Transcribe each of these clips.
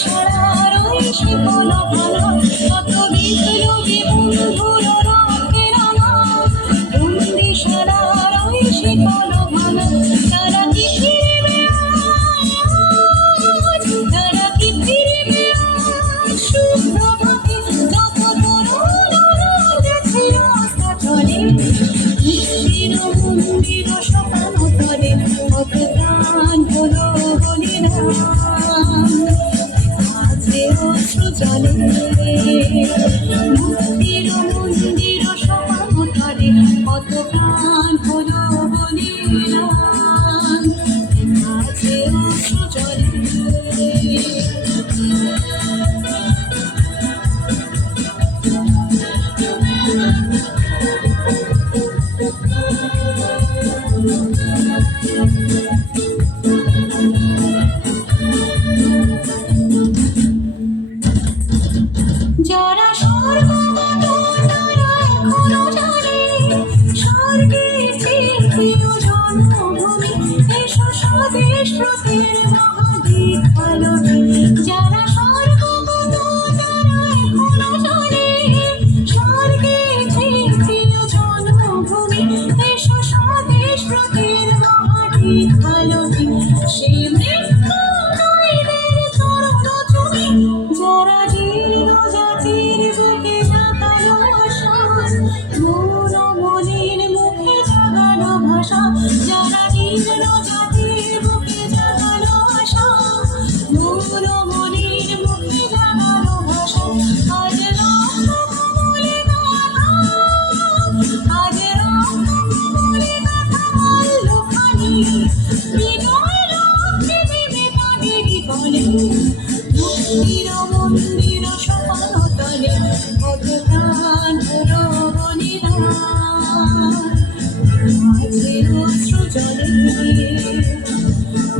সারার ওই শিকল ভালা কত বিপ্লবী বন্ধুর রক্তে রাঙা বন্দি সারার ওই শিকল ভালা তারা কি ফিরবে আজ তারা কি ফিরবে আজ সুপ্রভাতে যত তরুণ গেছে রাস্তা চলে মন্দির মন্দির সকাল তলে কত প্রাণ হলো বলিদান আজে অশ্রু জলে মন্দির মন্দির সকাল তলে কত প্রাণ হলো বলিদান আজে অশ্রু জলে যারা স্বর্গগত তারা এখনো জানে স্বর্গের তৃতীয় জন্মভূমি এসো স্বদেশ ব্রতের মহাদ্বীপ আলোকে যারা স্বর্গগত তারা এখনো জানে স্বর্গের তৃতীয় জন্মভূমি এসো স্বদেশ ব্রতের মহাদ্বীপ আলোকে সে মৃত্যুময়ীদের চরণ চুমি যারা জীর্ণ জাতির বুকে জাগালো আশার মৌন মলিন মুখে জাগালো ভাষা যারা জীর্ণ জাতির বুকে জাগালো আশা মৌন মলিন মুখে জাগালো ভাষা আজ রক্ত কমলে গাথা আজ রক্ত কমলে গাথা মাল্যখানি হৃদয় লক্ষ্যে দেবে তাদেরই বলে মন্দির মন্দির সকাল তলে কত প্রাণ হলো বলিদান আজে অশ্রু জলে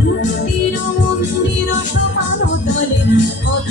মন্দির মন্দির সকাল তলে কত